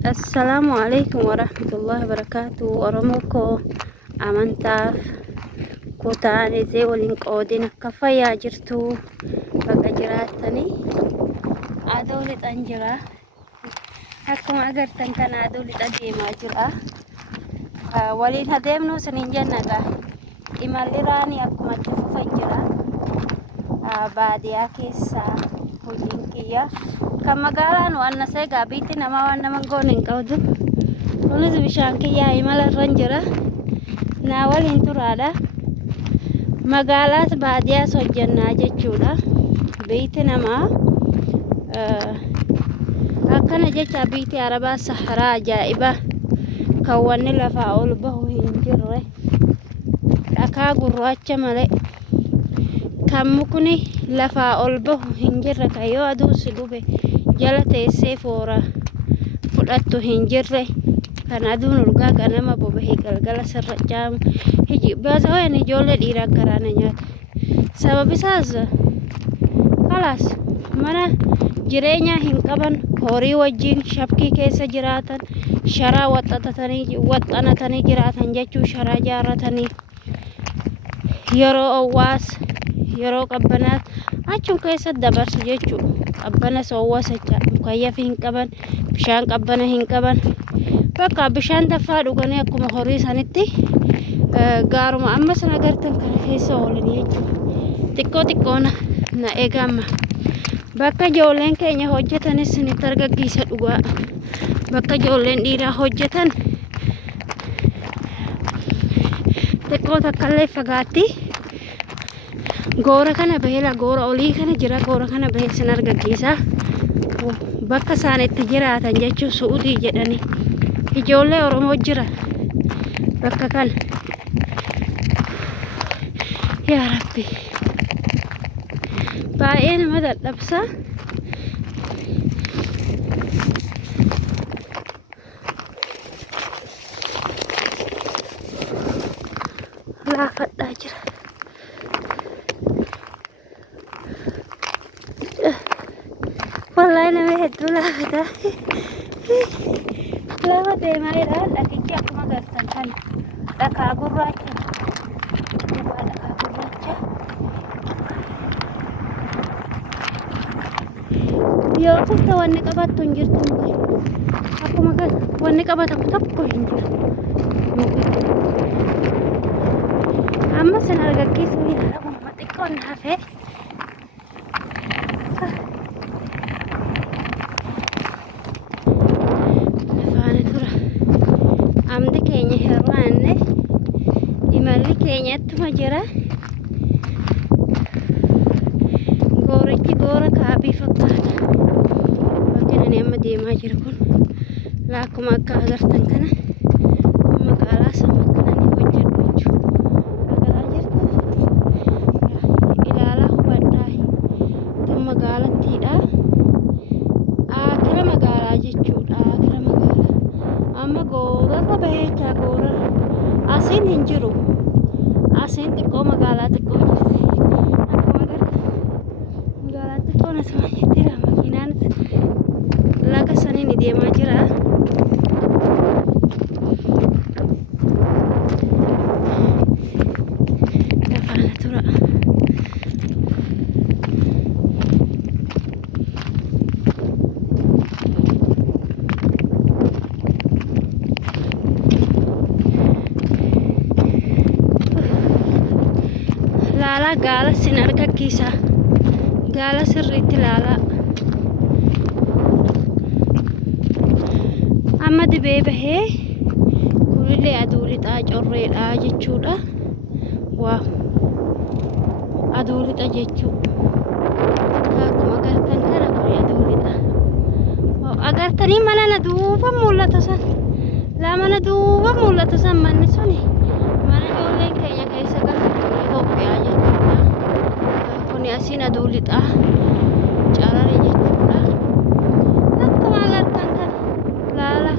Assalamualaikum warahmatullahi wabarakatuh. Oromoko amantaaf kutaan isee waliin qoodin akka fayyaa jirtu bakka jiraatanii aduu lixan jira. Akkuma agartan kan aduu lixa deemaa jira. Waliin adeemnu siniin jennaga. Imalli raanii akkuma itti fufaa jira. Baadiyyaa keessa hojiin kiyya. Kan magaalaan waan nasee gaabiitti nama waan nama goone hin qabdu. Kunis bishaan kiyyaa imala irra jira. Naa waliin turaadha. Magaalaas baadiyyaas hojjannaa jechuudha. Biitti namaa akkana jecha biitti arabaa saharaa ajaa'iba kan wanni lafaa ol bahu hin jirre. Dhakaa gurraacha malee kan mukni lafaa ol bahu hin jirre kan yoo aduu si gube jala teessee foora fudhattu hin jirre kan aduun urgaa ganama boba'ee galgala sirra caamu baasawwan ijoollee dhiiraa garaana nyaata. Sababi isaas kalaas mana jireenyaa hin qaban horii wajjin shabkii keessa jiraatan sharaa waxxanatanii jiraatan jechuu sharaa jaarratanii yeroo owwaas yeroo qabbanaas achum keessa dabarsu jechuu qabbana soowwasacha mukayyaf hin qaban bishaan qabbana hin qaban bakka bishaan dafaa dhuganii akkuma horii sanitti gaaruma amma sana agartan kana keessa oolan jechuu xiqqoo na eegama bakka ijoolleen keenya hojjetanis isinitti argaggiisa dhugaa bakka ijoolleen dhiiraa hojjetan xiqqoo takkallee fagaatti goora kana bahela goora olii kana jira goora kana bahee sin argaggiisa bakka isaan itti jiraatan jechuun su'udii jedhanii ijoollee Oromoo jira bakka kana yaa Rabbi baay'ee nama dadhabsa. Laafadhaa jira. Wallahi nama hedduu laafata. Laafa deemaa jira. Dhagichi akkuma agartan kana dhakaa gurraacha. Dhakaa gurraacha. Yoo kufte wanni qabattu hin jirtu muka. Akkuma wanni qabatamu tokko hin jiru. Amma sin argaggeessuu hin dhabu xiqqoon hafee. Lafaana tura. Amdi keenya hir'aanne imalli keenya ittuma jira. Goorichi goora kaabii fakkaata. Bakki nani amma deemaa jiru kun akkuma akka agartan kana kun magaalaa sama akka nani hojjedhu jechuudha. Agarraa jirtu ilaalaa hubadhaa. Kun magaalattiidha. Akira magaalaa jechuudha. Akira magaalaa. Amma goorarra baheechaa goorarra asiin hin jiru. Asiin xiqqoo magaalaa xiqqoo jirti. Asuma jettira makiinaan laga saniin deemaa jira. Lafaana tura. Laalaa gaala sin argaggiisa. Gaala sirriitti ilaalaa. Amma dibee bahee kunillee aduu lixaa correedha jechuudha. Waaw aduu lixa jechuudha. Akkuma agartan kana kuni aduu lixa. Agartanii mana na duuba mul'atu san mana duuba mul'atu san manni suni mana ijoolleen keenya keessa galtu Itoophiyaa jechuudha. Kuni asiin aduu lixaa carare jechuudha. Akkuma agartan kana laala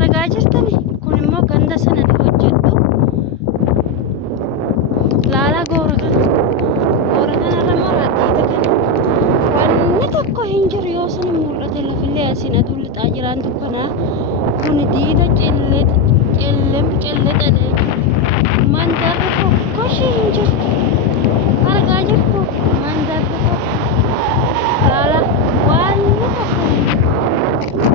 argaa jirtani kun immoo ganda sana ni hojjedhu. Laala goora kana irra moo raadhiita kana wanni tokko hin jiru yoo sun mul'ate lafillee asiin aduun lixaa jiraan dukkanaa kun diida cellexa mandarra tokko ishee hin jirtu argaa jirtu mandarra tokko laala waan tokko hin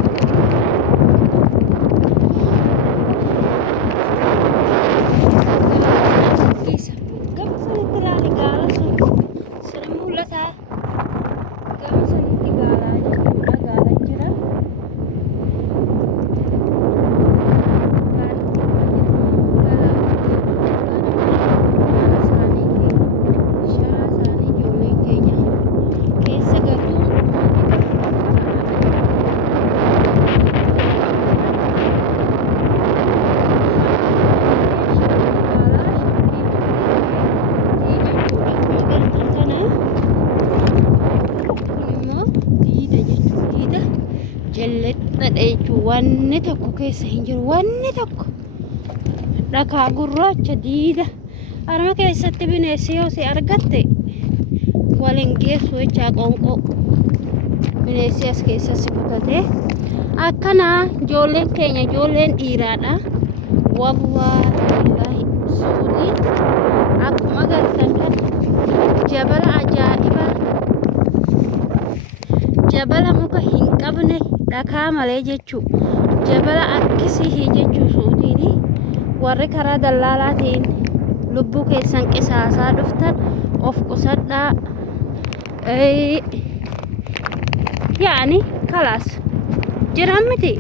wanni tokko keessa hin jiru wanni tokko dhakaa gurraacha diida arma keessatti bineensi yoo si argatte waliin geessu jechaa qoonqoo bineensi as keessatti kutatee akkana ijoolleen keenya ijoolleen dhiiraadha wallaahi suudii akkuma agartan kan jabala ajaa'ibaa jabala muka hin qabne dhakaa malee jechuu jabala akkisii jechuu suudiini warri karaa dallaalaatiin lubbuu keessan qisaasaa dhuftan of qusadhaa yaani kalaas jiran miti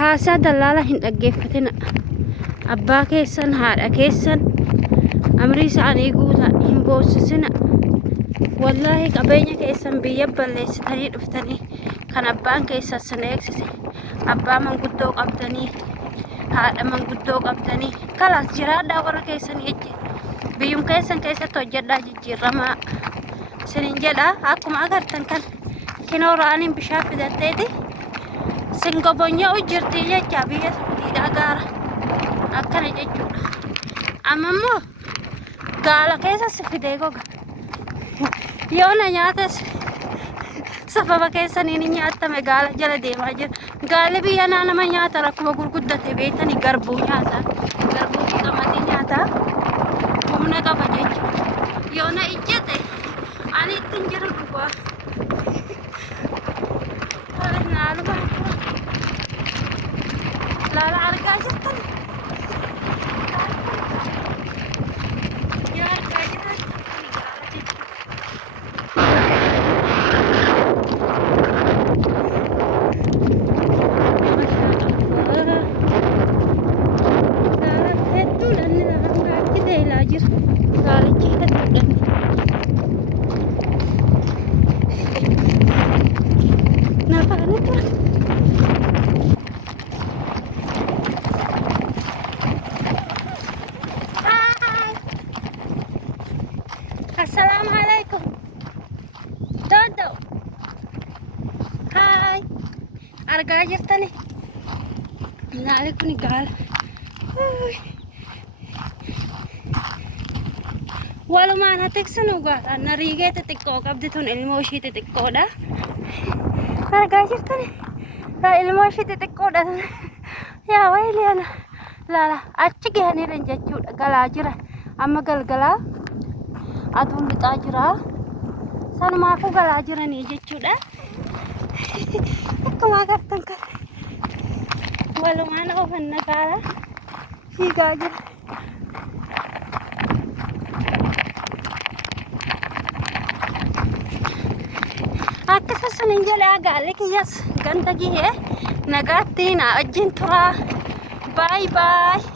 haasaa dallaala hin dhaggeeffatina abbaa keessan haadha keessan amrii isaanii guutaa hin boossisina wallaahi qabeenya keessan biyya balleessitanii dhuftanii kan abbaan keessan sin eegsise abbaa manguddoo qabdanii haadha manguddoo qabdanii kalaas jiraadhaa warra keessan jechi biyyum keessan keessatti hojjedhaa jijjiirramaa sinin jedhaa akkuma agartan kan kinooraaniin bishaan fidatteeti sin gobonya'u jirtii jechaa biyya Suudiidhaa gaara akkana jechuudha amma immoo gaala keessa si fidee goga yoo na nyaates sababa keessaniin nyaatame gaala jala deemaa jira gaalli biyya nama nyaata rakkuma gurguddate beektanii garbuu nyaata garbuu fi qamadii nyaata humna qaba jechuudha yoo na ijjete ani ittiin jiru dhugaa laala argaa jirtan Assalamualaikum. Dodo. Hai. Argaa jirtani. Laali kun gaala. Walumaan hatiksan ugaadha. Nariigee xixiqqoo qabdi tun ilmoo ishii xixiqqoodha. Argaa jirtani. Ilmoo ishii xixiqqoodha. Yaa wayiliana. Laala achi gahaniiran jechuudha. Galaa jira. Amma galgalaa. Aduun lixaa jira sanumaafuu galaa jiranii jechuudha akkuma agartan kan walumaan ofanna gaala fiigaa jira akkasa sunin jedhaa gaalli kiyyas ganda gihee nagaatti na wajjin turaa baay baay